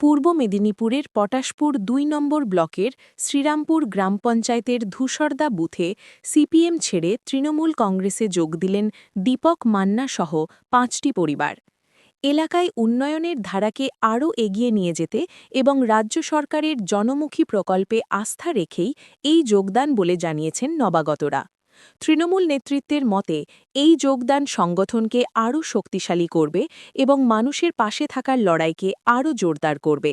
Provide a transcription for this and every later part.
পূর্ব মেদিনীপুরের পটাশপুর ২ নম্বর ব্লকের শ্রীরামপুর গ্রাম পঞ্চায়েতের ধূসরদা বুথে সিপিএম ছেড়ে তৃণমূল কংগ্রেসে যোগ দিলেন দীপক মান্না সহ ৫টি পরিবার। এলাকায় উন্নয়নের ধারাকে আরও এগিয়ে নিয়ে যেতে এবং রাজ্য সরকারের জনমুখী প্রকল্পে আস্থা রেখেই এই যোগদান বলে জানিয়েছেন নবাগতরা। তৃণমূল নেতৃত্বের মতে এই যোগদান সংগঠনকে আরও শক্তিশালী করবে এবং মানুষের পাশে থাকার লড়াইকে আরও জোরদার করবে।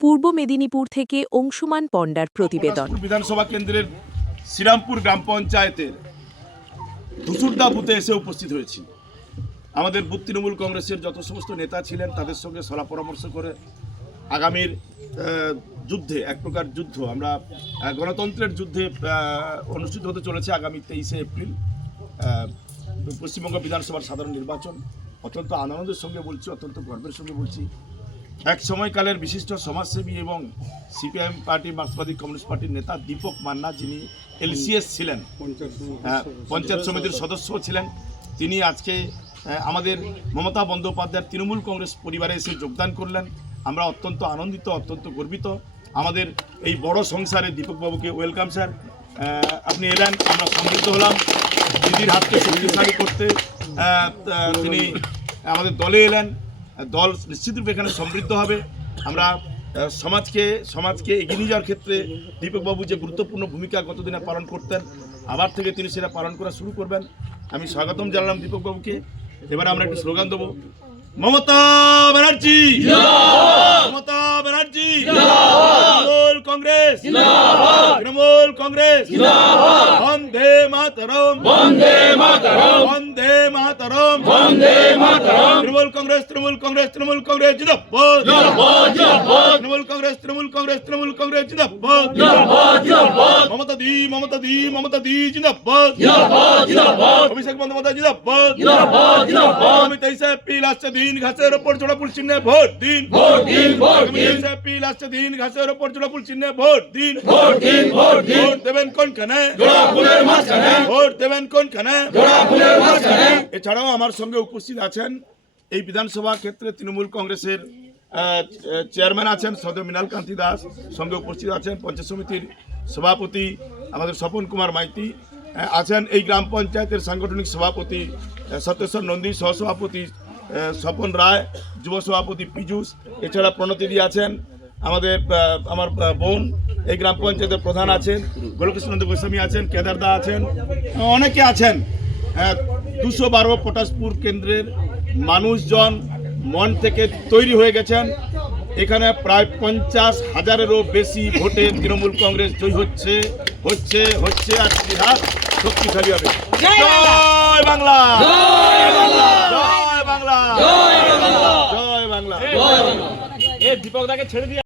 পূর্ব মেদিনীপুর থেকে অংশুমান পণ্ডার প্রতিবেদন। বিধানসভা কেন্দ্রের শ্রীরামপুর গ্রাম পঞ্চায়েতের ধূসরদা বুথে এসে উপস্থিত হয়েছি। আমাদের বুথ তৃণমূল কংগ্রেসের যত সমস্ত নেতা ছিলেন তাদের সঙ্গে সলা পরামর্শ করে আগামীর যুদ্ধে, এক প্রকার যুদ্ধ, আমরা গণতন্ত্রের যুদ্ধে অনুষ্ঠিত হতে চলেছে আগামী 23শে এপ্রিল পশ্চিমবঙ্গ বিধানসভার সাধারণ নির্বাচন। অত্যন্ত আনন্দের সঙ্গে বলছি, অত্যন্ত গর্বের সঙ্গে বলছি। এক সময়কালের বিশিষ্ট সমাজসেবী এবং সিপিএম পার্টি, মার্ক্সবাদী কমিউনিস্ট পার্টির নেতা দীপক মান্না, যিনি এলসিএস ছিলেন, পঞ্চায়েত সমিতির সদস্য ছিলেন, তিনি আজকে আমাদের মমতা বন্দ্যোপাধ্যায়ের তৃণমূল কংগ্রেস পরিবারে এসে যোগদান করলেন। আমরা অত্যন্ত আনন্দিত, অত্যন্ত গর্বিত। আমাদের এই বড় সংসারে দীপকবাবুকে ওয়েলকাম স্যার। আপনি এলেন, আমরা সমৃদ্ধ হলাম। দিদির হাতকে শক্তিশালী করতে তিনি আমাদের দলে এলেন। দল নিশ্চিতরূপে এখানে সমৃদ্ধ হবে। আমরা সমাজকে এগিয়ে নিয়ে যাওয়ার ক্ষেত্রে দীপকবাবু যে গুরুত্বপূর্ণ ভূমিকা গতদিনে পালন করতেন, আবার থেকে তিনি সেটা পালন করা শুরু করবেন। আমি স্বাগতম জানালাম দীপকবাবুকে। এবারে আমরা একটু স্লোগান দেবো, মমতা ব্যানার্জি, মমতা ব্যানার্জি, তৃণমূল কংগ্রেস, তৃণমূল কংগ্রেস, বন্দে মাতরম, বন্দে মাতরম, বন্দে মাতরম, বন্দে মাতরম। তৃণমূল কংগ্রেস, তৃণমূল কংগ্রেস, তৃণমূল কংগ্রেস জিন্দাবাদ, জিন্দাবাদ, জিন্দাবাদ। তৃণমূল কংগ্রেস, তৃণমূল কংগ্রেস, তৃণমূল কংগ্রেস জিন্দাবাদ, জিন্দাবাদ, জিন্দাবাদ। মমতা দি, মমতা দি, মমতা দি জিন্দাবাদ, জিন্দাবাদ, জিন্দাবাদ। অভিষেক বন্দ্যোপাধ্যায় জিন্দাবাদ, জিন্দাবাদ, জিন্দাবাদ। আমি 23 এপ্রিল আসছে দিন, ঘাসের ওপর জোড়াফুল চিহ্নে ভোট দিন, ভোট দিন, ভোট দিন। 23 এপ্রিল আসছে দিন, ঘাসের ওপর জোড়াফুল চিহ্নে ভোট দিন, ভোট দিন, ভোট দিন। ভোট দেবেন কোনখানে? জোড়াফুলের মাঝখানে। ভোট দেবেন কোনখানে? জোড়াফুলের মাঝখানে। এছাড়াও আমার সঙ্গে উপস্থিত আছেন এই বিধানসভা ক্ষেত্রে তৃণমূল কংগ্রেসের চেয়ারম্যান আছেন সদর মৃণাল কান্তি দাস, সঙ্গে উপস্থিত আছেন পঞ্চায়েত সমিতির সভাপতি আমাদের স্বপন কুমার মাইতি, আছেন এই গ্রাম পঞ্চায়েতের সাংগঠনিক সভাপতি সত্যেশ্বর নন্দী, সহসভাপতি স্বপন রায়, যুব সভাপতি পীযূষ, এছাড়া প্রণতিদি আছেন, আমার বোন এই গ্রাম পঞ্চায়েতের প্রধান আছেন, গোলকৃষ্ণনন্দ গোস্বামী আছেন, কেদারদা আছেন, অনেকে আছেন। 212 পটাশপুর কেন্দ্রের মানুষজন মন থেকে তৈরি হয়ে গেছেন। এখানে প্রায় 50,000-এরও বেশি ভোটে তৃণমূল কংগ্রেস জয়ী হচ্ছে, আর বিহার শক্তিশালী হবে। জয় বাংলা, জয় বাংলা, জয় বাংলা, জয় বাংলা, জয় বাংলা। দীপক দাকে ছেড়ে দিয়ে